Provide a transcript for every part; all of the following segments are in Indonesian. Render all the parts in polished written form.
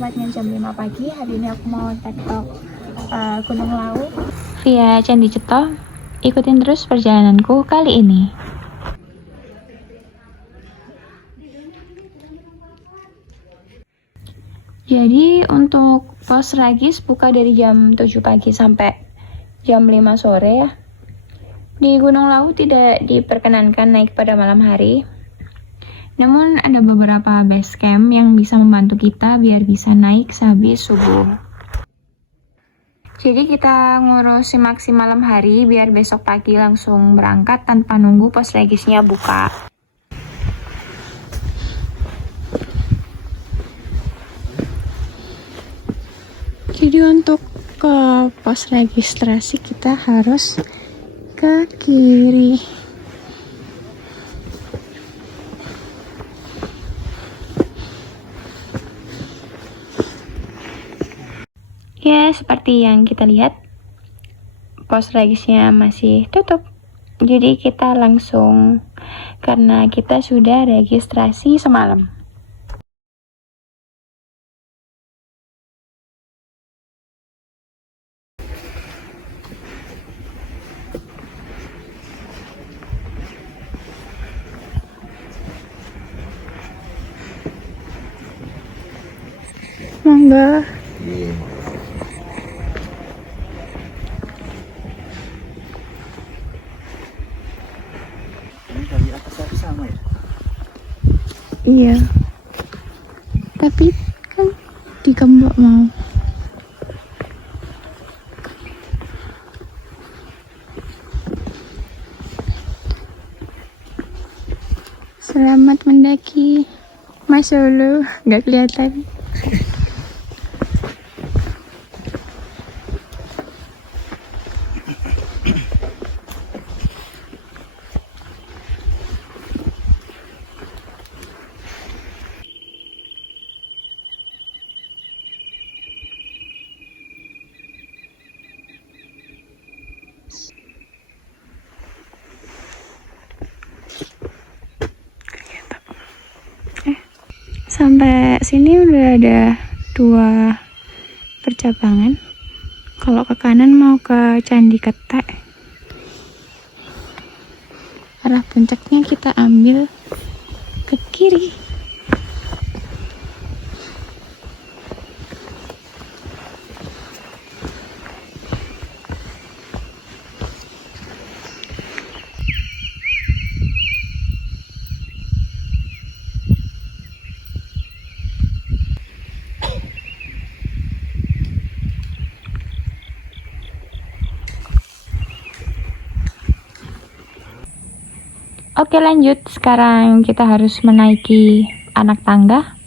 tepatnya jam 5 pagi. Hari ini aku mau tektok Gunung Lawu via Candi Ceto. Ikutin terus perjalananku kali ini. Jadi untuk pos Ragis buka dari jam 7 pagi sampai jam 5 sore ya. Di Gunung Lawu tidak diperkenankan naik pada malam hari. Namun ada beberapa base camp yang bisa membantu kita biar bisa naik sehabis subuh. Jadi kita ngurus simaksi malam hari biar besok pagi langsung berangkat tanpa nunggu pos Ragisnya buka. Jadi untuk ke pos registrasi kita harus ke kiri. Ya, seperti yang kita lihat, pos regisnya masih tutup. Jadi kita langsung, karena kita sudah registrasi semalam. Mangga. Iya, tapi kan di Gembok mau. Selamat mendaki, Masya Allah, nggak kelihatan. Sampai sini udah ada 2 percabangan. Kalau ke kanan mau ke Candi Ketek. Arah puncaknya kita ambil ke kiri. Oke, lanjut. Sekarang kita harus menaiki anak tangga.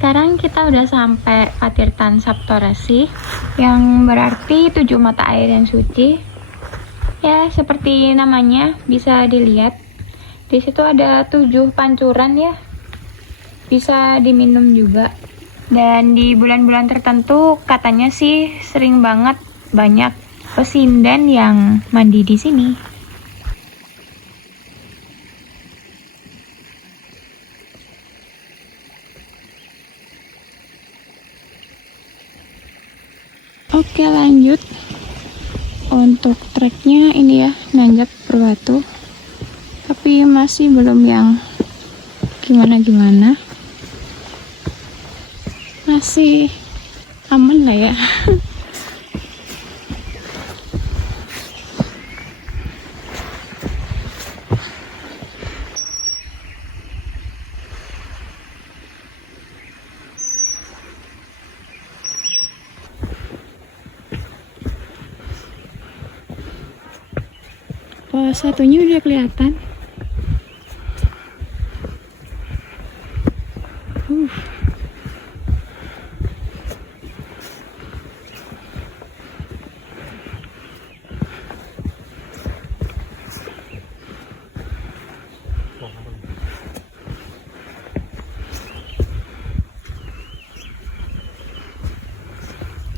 Sekarang kita udah sampai Patirtan Saptorasi, yang berarti 7 mata air yang suci. Ya, seperti namanya bisa dilihat. Di situ ada 7 pancuran ya. Bisa diminum juga. Dan di bulan-bulan tertentu katanya sih sering banget banyak pesindan yang mandi di sini. Oke, lanjut. Untuk treknya ini ya, nanjak berbatu. Tapi masih belum yang gimana-gimana. Masih aman lah ya. Pos satunya udah kelihatan.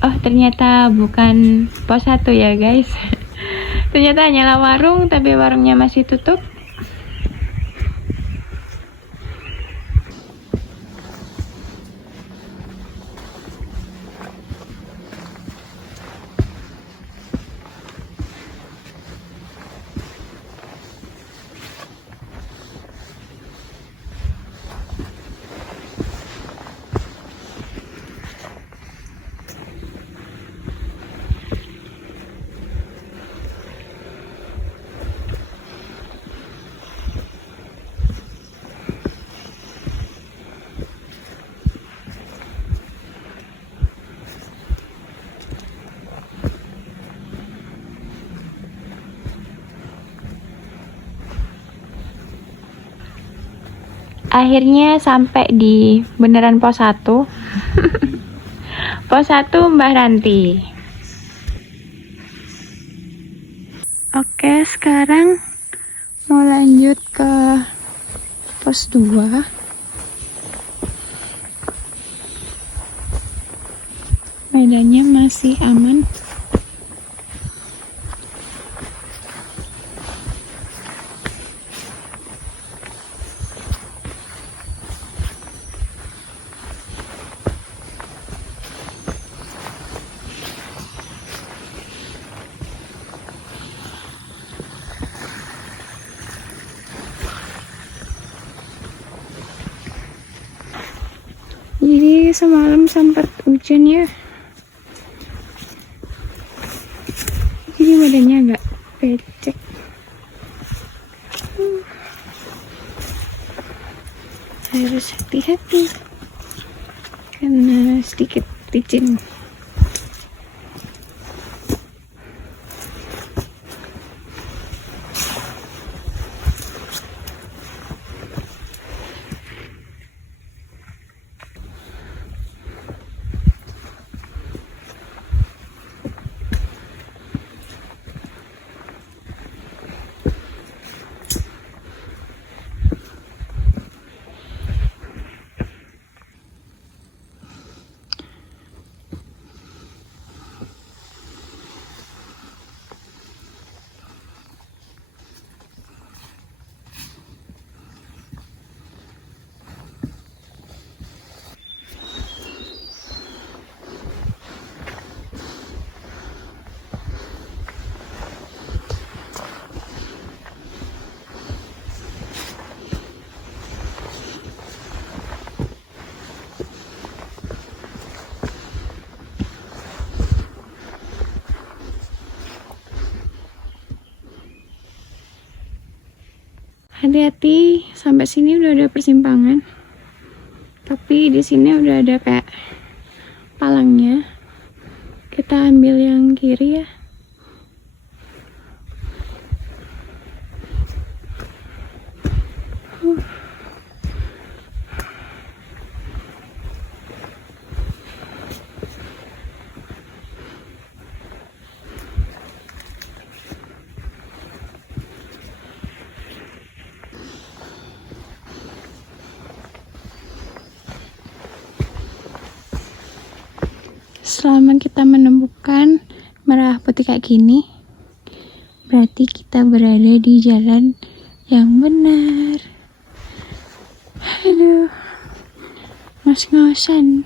Oh, ternyata bukan pos 1 ya guys. Ternyata hanyalah warung, tapi warungnya masih tutup. Akhirnya sampai di beneran pos 1. Pos 1 Mbah Ranti. Oke, sekarang mau lanjut ke pos 2. Medannya masih aman. Jadi semalam sempat hujan ya. Jadi badannya agak becek. Harus hati-hati karena sedikit licin. Hati-hati, sampai sini udah ada persimpangan. Tapi di sini udah ada kayak palangnya. Kita ambil yang kiri ya. Selama kita menemukan merah putih kayak gini, berarti kita berada di jalan yang benar. Aduh, ngos-ngosan.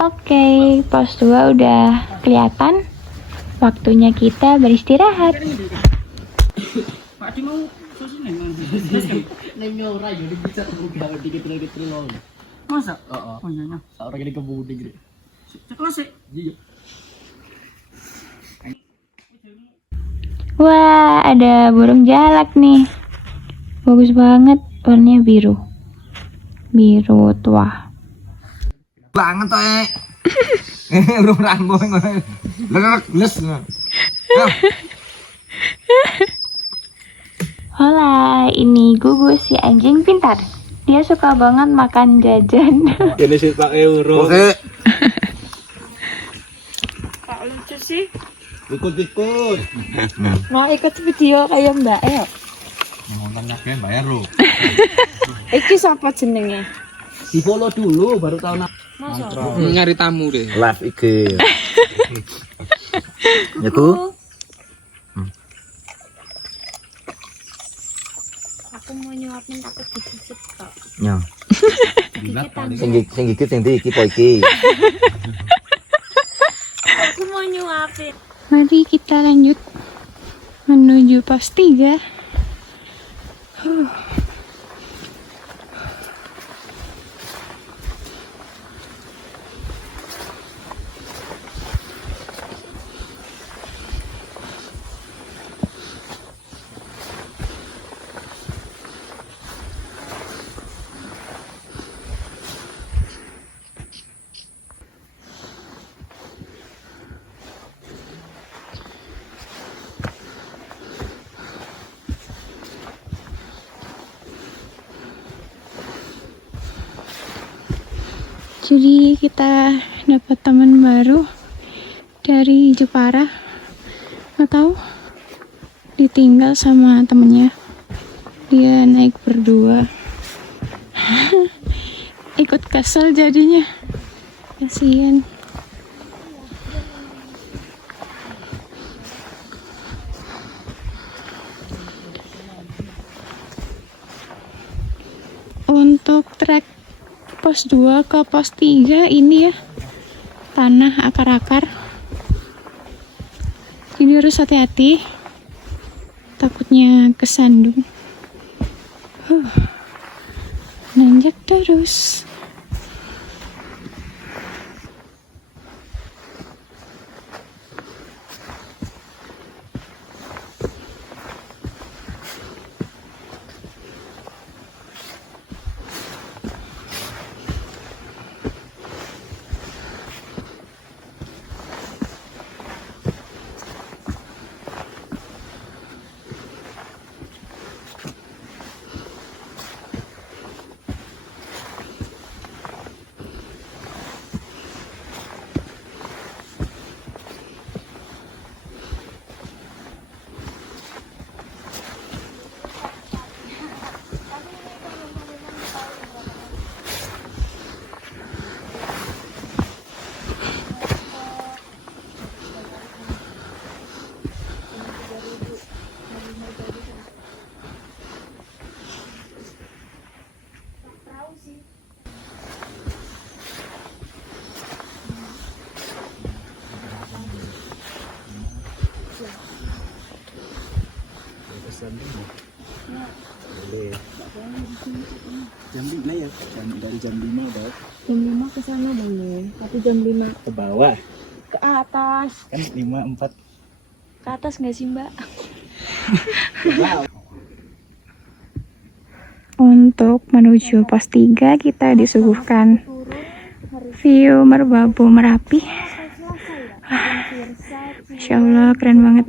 Oke, pos 2 udah kelihatan. Waktunya kita beristirahat. Masa? Oo. Oh, iya. Sa orang gini kebudi gini. Ceklas sih. Iya. Wah, ada burung jalak nih. Bagus banget, warnanya biru. Biru tua. Banget toh belum rambut les Hola, ini Gugus si anjing pintar. Dia suka banget makan jajan. Ini sih Pak Euro. oke Kok lucu sih? Ikut-ikut. Mau ikut video kayak Mbak El. nonton nyaknya bayar lo Iki siapa jenenge? Di follow dulu baru tahu Nyari tamu deh. live IG ya ku Aku mau nyuapin takut digigit kok. ya Gigitan. sing gigit sing di iki po iki Aku mau nyuapin. Mari kita lanjut menuju pos 3. Jadi kita dapat teman baru dari Jepara. Nggak tahu, ditinggal sama temennya. Dia naik berdua. Ikut kesel jadinya. Kasian. Untuk trek pos 2 ke pos 3 ini ya, tanah akar-akar, jadi harus hati-hati, takutnya kesandung. Nanjak terus. Jam 5 ya. Dari jam 5 udah Jam 5 ke sana boleh, tapi jam 5 ke bawah. ke atas. Kan 5 4. Ke atas nggak sih, Mbak? Untuk menuju pos 3 kita disuguhkan view Merbabu Merapi. Masya Allah, keren banget.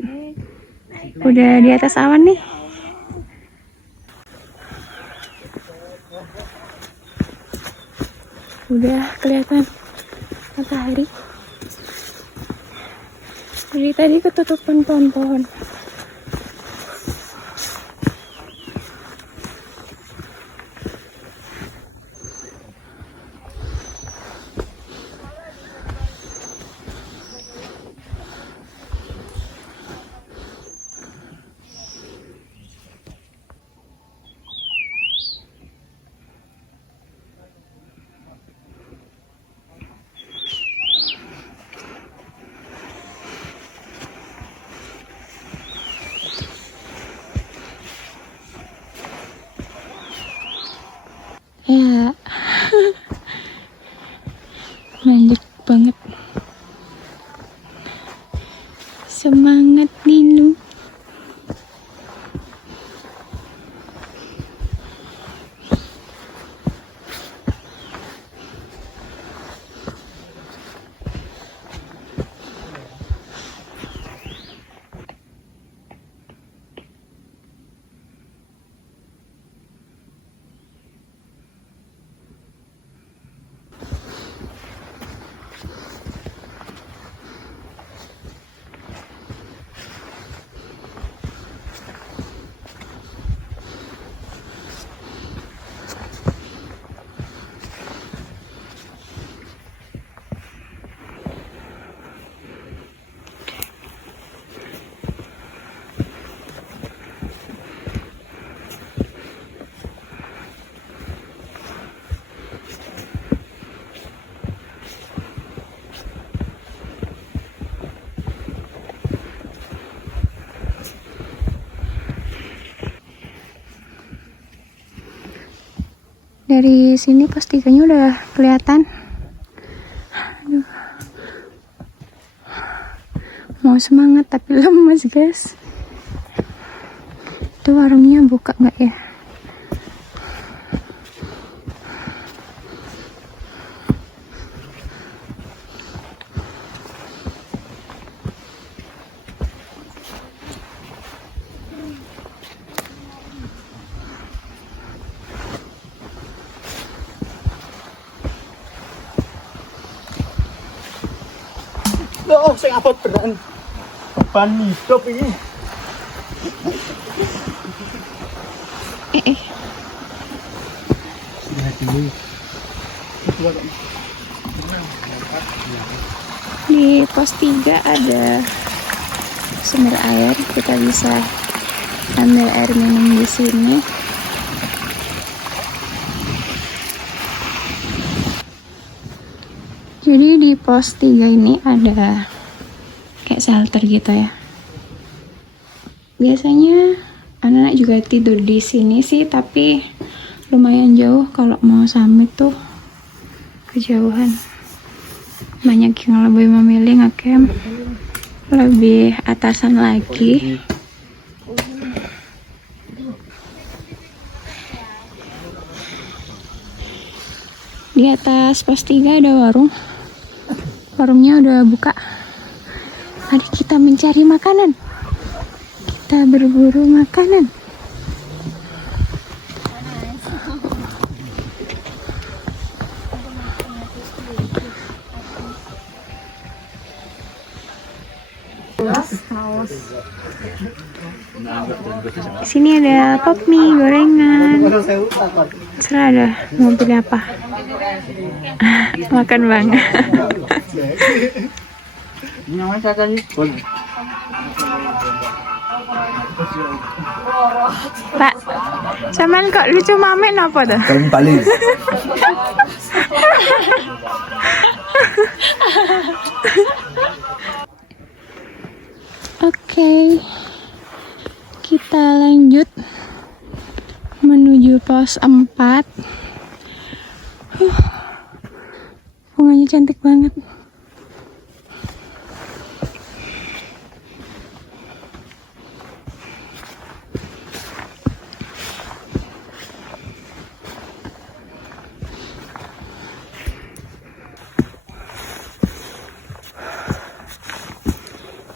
Udah di atas awan nih. Udah kelihatan matahari. Dari tadi ketutupan pohon-pohon. Lanjut banget. Semangat Ninu. Dari sini pos 3-nya udah kelihatan. Aduh. Mau semangat tapi lemes guys. Itu warungnya buka nggak ya? Oh, saya abot beran. Beban hidup ini. Di pos 3 ada sumber air, kita bisa ambil air minum di sini. Jadi di pos 3 ini ada kayak shelter gitu ya. Biasanya anak-anak juga tidur di sini sih, tapi lumayan jauh kalau mau summit tuh kejauhan. Banyak yang lebih memilih ngecamp lebih atasan lagi. Di atas pos 3 ada warung. Warungnya udah buka. Mari kita mencari makanan. Kita berburu makanan. Sini ada pop mie, gorengan. Serah ada mau pilih apa. Makan banget. Pak, cuman kok lucu mamen apa tuh? Kalian paling. Oke, kita lanjut menuju pos 4. Bunganya cantik banget.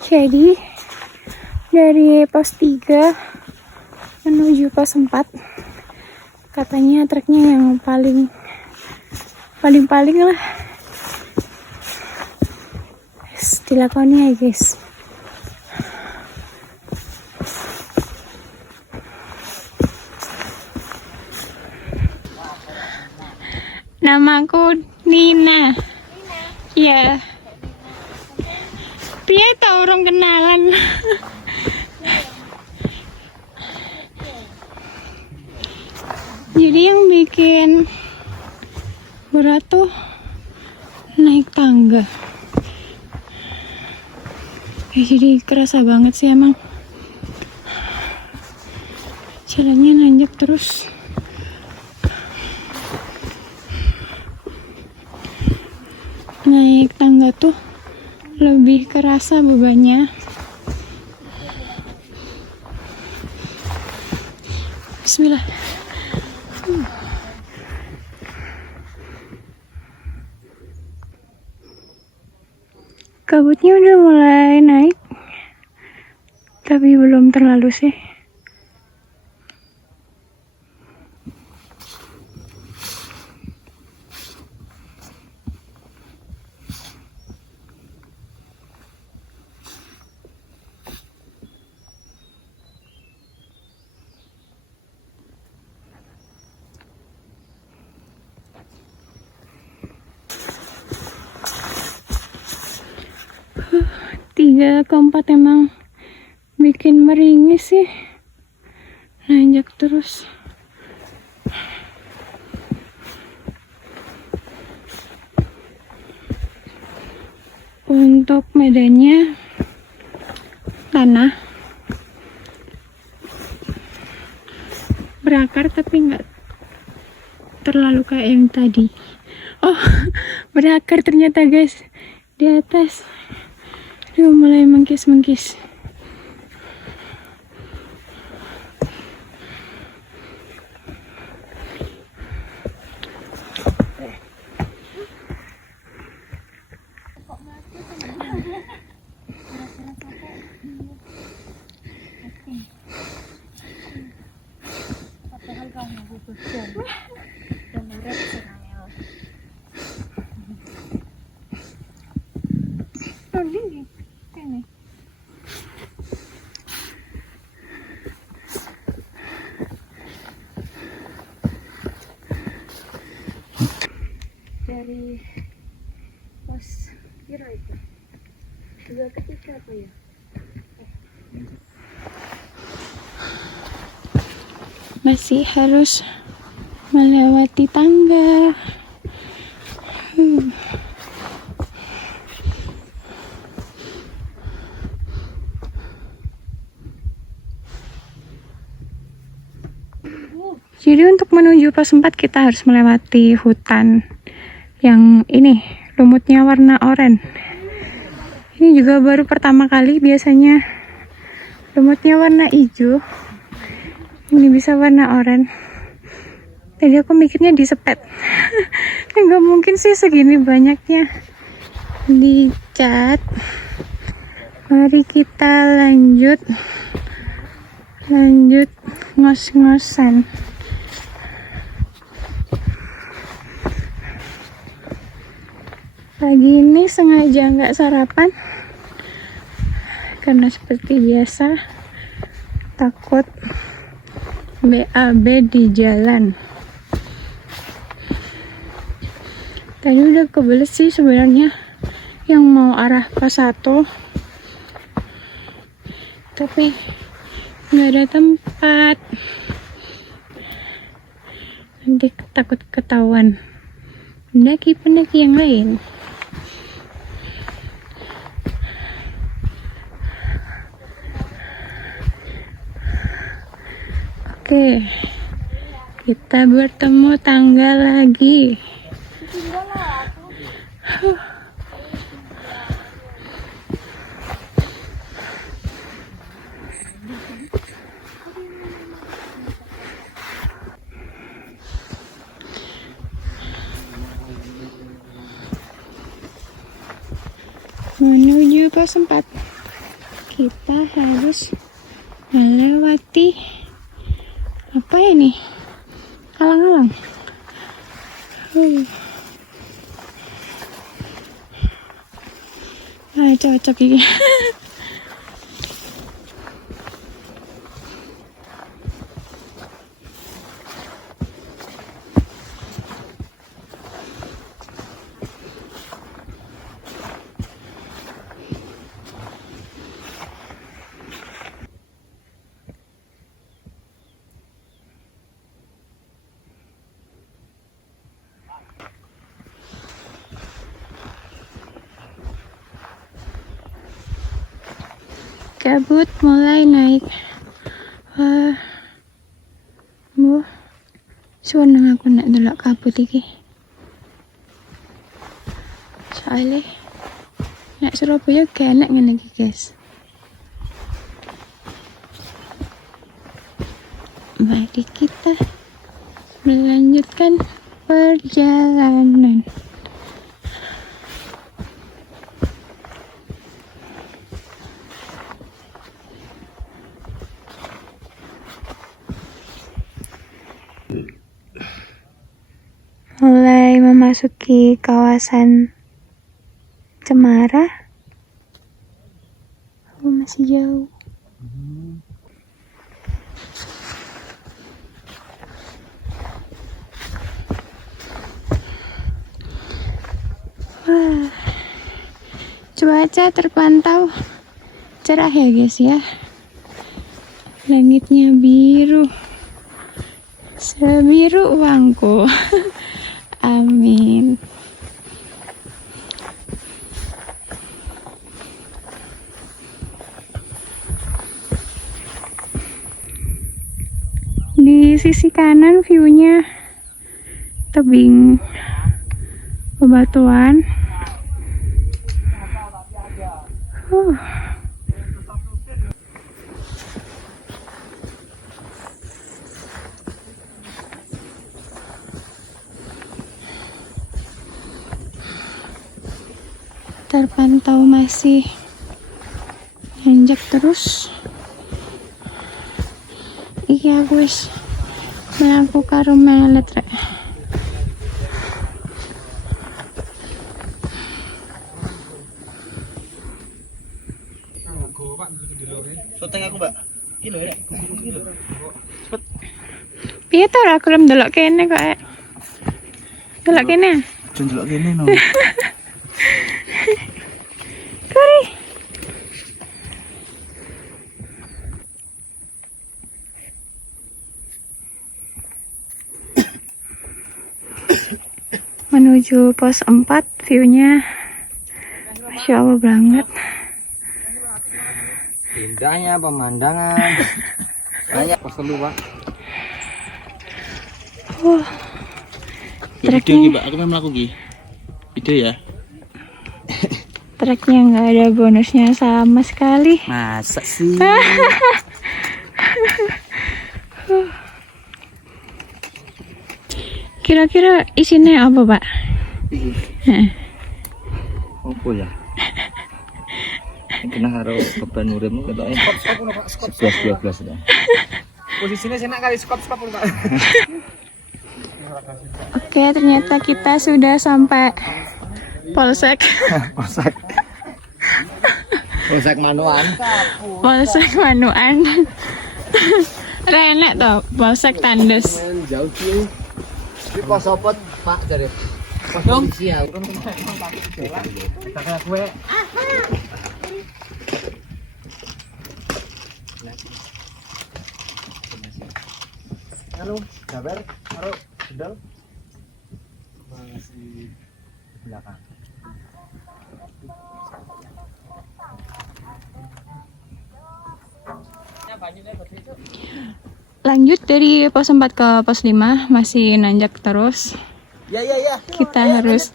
Jadi dari pos 3 menuju pos 4, katanya truknya yang paling lah dilakoni ya guys. Namaku Nina. Iya. Piye tau orang kenalan. Jadi yang bikin berat tuh naik tangga. Jadi kerasa banget sih emang. Jalannya nanjak terus. naik tangga tuh lebih kerasa bebannya. Bismillah. Kabutnya udah mulai naik, tapi belum terlalu sih. Tiga keempat emang bikin meringis sih, nanjak terus. Untuk medannya tanah berakar tapi nggak terlalu kayak yang tadi. Oh, berakar ternyata guys di atas. Duh, mulai mengkis-mengkis. Dari pos kira itu 2 ke 3 apa ya? Masih harus melewati tangga. Jadi untuk menuju pos 4 kita harus melewati hutan yang ini lumutnya warna oranye. Ini juga baru pertama kali, biasanya lumutnya warna hijau. Ini bisa warna oranye. Tadi aku mikirnya disepet. Nggak mungkin sih segini banyaknya dicat. Mari kita lanjut ngos-ngosan. Pagi ini sengaja nggak sarapan karena seperti biasa takut BAB di jalan. Tadi udah kebelet sih sebenarnya yang mau arah pos 1, tapi nggak ada tempat. Nanti takut ketahuan pendaki-pendaki yang lain. Oke, kita bertemu tangga lagi. Menuju pos 4 kita harus melewati apa ini, alang-alang. Cocok ini. Kabut mulai naik. Wah, seneng aku nak delok kabut iki. Soalnya nek Surabaya gak enak ngene iki, guys. Mari kita melanjutkan perjalanan. Mulai memasuki kawasan Cemara. Oh, masih jauh. Wah, cuaca terpantau cerah ya guys ya. Langitnya biru, sebiru uangku. Amin. Di sisi kanan view-nya tebing bebatuan. Terpantau masih nanjak terus. Iki aku wis mlaku karo melet rek. Syuting aku, Mbak. Kilo ya. Piye to ora gelem delok kene kok. Delok kene. Jan delok kene no. Kari. Menuju pos 4, view-nya Masya Allah banget. Indahnya pemandangan. Banyak pos telu, Pak. Wah. Video Treknya, iki, Mbak. Aku memang mlaku iki. Video ya. treknya nggak ada bonusnya sama sekali. Masa sih? Kira-kira isinya apa, Pak? Heeh. Apa ya? Kena karo beban uripmu ketoke. 11-12 ya. Posisinya senak kali skop-skop, Pak. Oke, ternyata kita sudah sampai Polsek. Polsek Manuan. Polsek Manuan. Renek toh, Polsek Tandes. Jauh sih. Di pos apa, Pak? Jare. Pos polisi ya. Tak kowe. Halo, kabar? Halo, sedang? Masih di belakang. Lanjut dari pos 4 ke pos 5, masih nanjak terus. Ya. Kita harus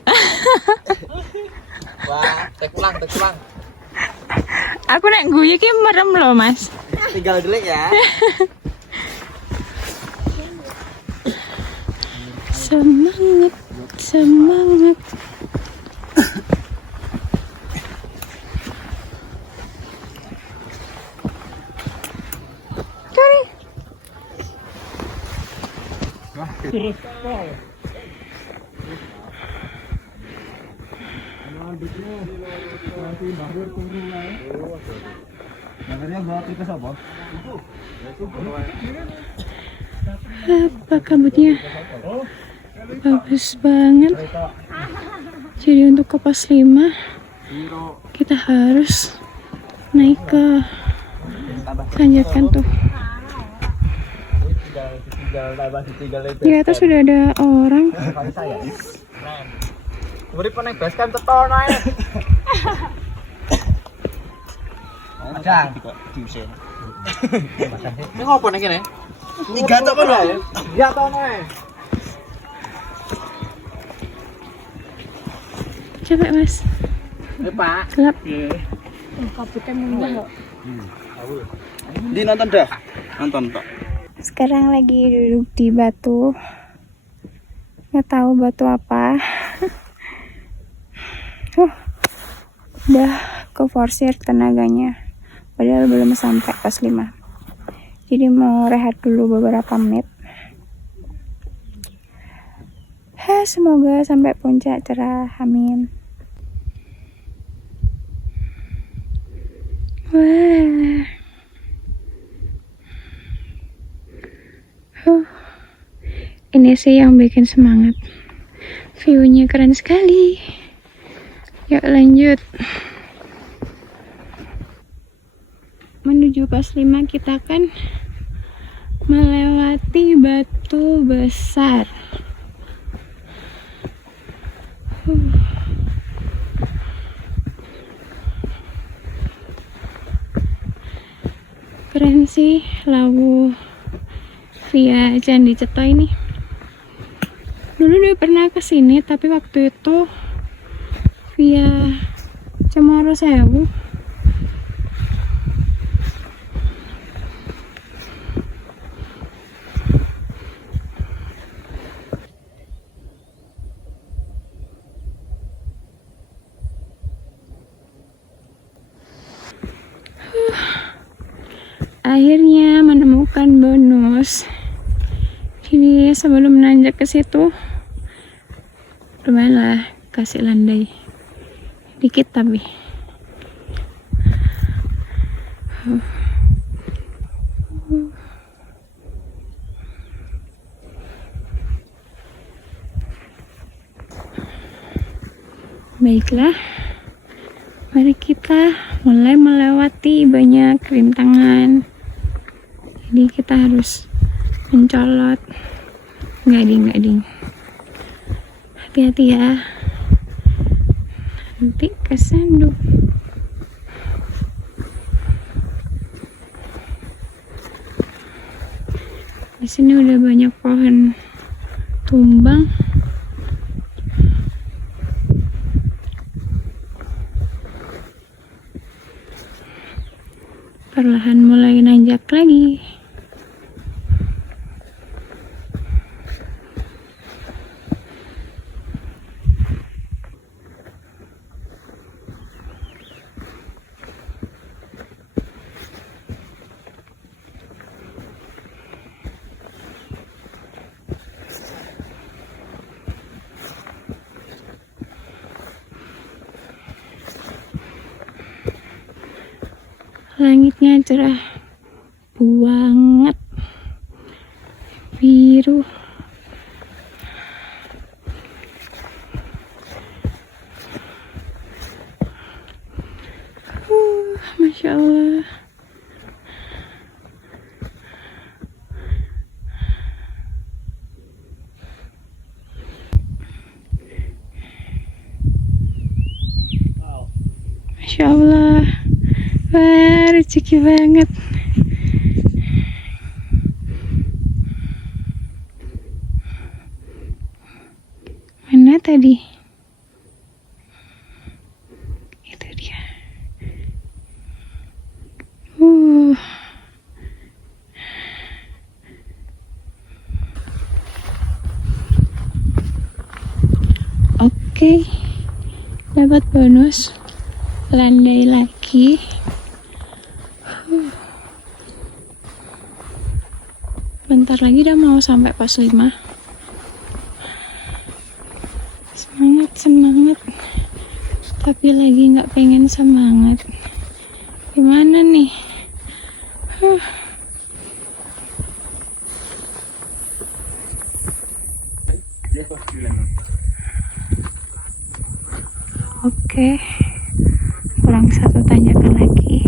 Wah, tek pulang. Aku nek guyu ki merem loh, Mas. Tinggal delik ya. Semangat. Kari. Apa kabutnya? Bagus banget. Jadi untuk ke pos 5 kita harus naik ke tanjakan tuh. Di atas sudah ada orang. Murid peneng basecamp tetono ae. Ada diusin. Ini ngopo nek kene? Tiga tok kono. Iya tono ae. capek mas. Pak. Gelap. Kabutnya munggah kok. Di nonton dah. Nonton, Pak. Sekarang lagi duduk di batu. Nggak tahu batu apa. Udah keforsir tenaganya. Padahal belum sampai pas 5. Jadi mau rehat dulu beberapa menit. Semoga sampai puncak cerah. Amin. Wah. Ini sih yang bikin semangat. View-nya keren sekali. Yuk lanjut. Menuju pas 5 kita akan melewati batu besar. Keren sih lawu via Candi Ceto ini. Dulu udah pernah kesini tapi waktu itu via Cemoro Sewu. Akhirnya menemukan bonus. Jadi sebelum nanjak ke situ, lumayan lah kasih landai dikit tapi. Baiklah, mari kita mulai melewati banyak rintangan. Jadi kita harus mencolot. Nggak ding. Hati-hati ya. Nanti kesandung. Di sini udah banyak pohon tumbang. Perlahan mulai nanjak lagi. Langitnya cerah banget, biru. Masya Allah. Masya Allah. Wah, rezeki banget. Mana tadi? Itu dia. Oke. Dapat bonus. Landai lagi. Bentar lagi udah mau sampai pos 5. Semangat. Tapi lagi nggak pengen semangat. Gimana nih? Oke. Kurang satu tanjakan lagi.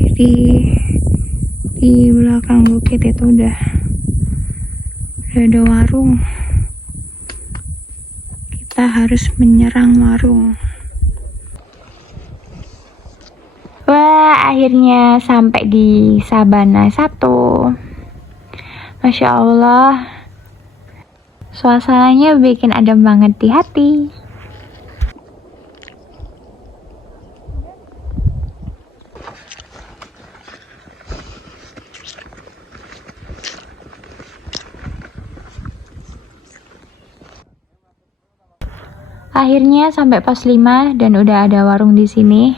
Jadi di belakang bukit itu udah ada warung. Kita harus menyerang warung. Wah, akhirnya sampai di Sabana 1. Masya Allah, suasananya bikin adem banget di hati. Akhirnya sampai pos 5 dan udah ada warung di sini.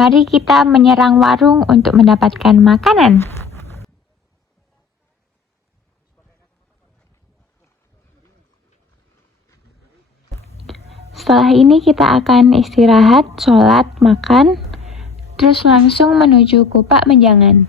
Mari kita menyerang warung untuk mendapatkan makanan. Setelah ini kita akan istirahat, sholat, makan, terus langsung menuju Kopak Menjangan.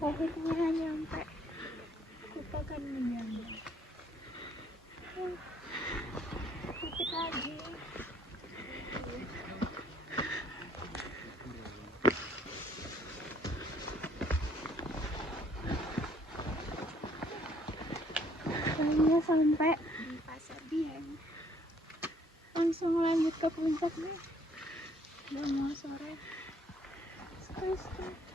Akhirnya nyampe Kopak Menjangan. Sakit lagi. Akhirnya sampai di Pasar Dieng. Langsung lanjut ke puncak deh. Udah mau sore. Sekali-sekali.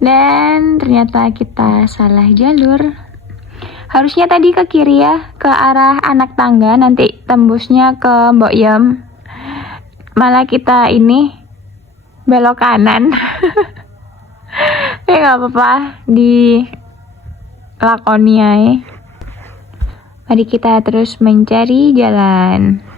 Dan ternyata kita salah jalur. Harusnya tadi ke kiri ya, ke arah Anak Tangga, nanti tembusnya ke Mbok Yem. Malah kita ini belok kanan. Tapi nggak apa-apa, dilakoni aja. Mari kita terus mencari jalan.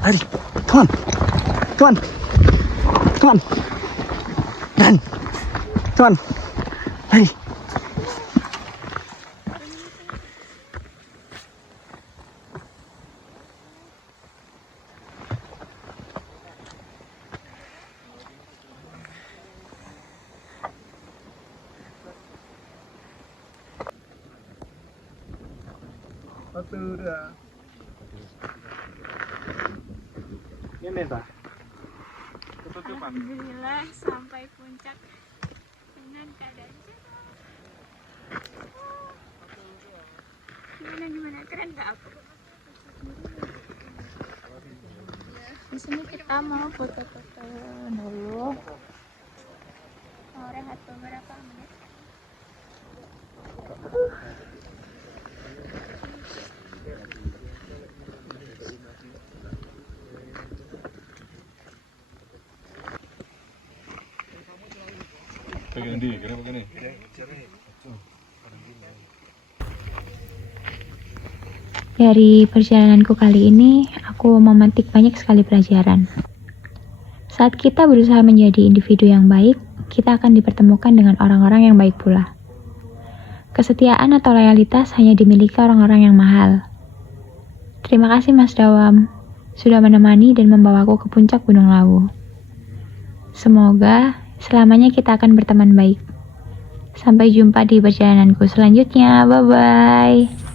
Lari, come on, come on, come on, run, come on, lari. Satu, dua. Ini Pak. Alhamdulillah sampai puncak dengan keadaan cerah. Gimana keren nggak aku? Di sini kita mau foto-foto dulu. Mau rehat beberapa menit. Dari perjalananku kali ini, aku memetik banyak sekali pelajaran. Saat kita berusaha menjadi individu yang baik, kita akan dipertemukan dengan orang-orang yang baik pula. Kesetiaan atau loyalitas hanya dimiliki orang-orang yang mahal. Terima kasih Mas Dawam, sudah menemani dan membawaku ke puncak Gunung Lawu. Semoga selamanya kita akan berteman baik. Sampai jumpa di perjalananku selanjutnya. Bye-bye.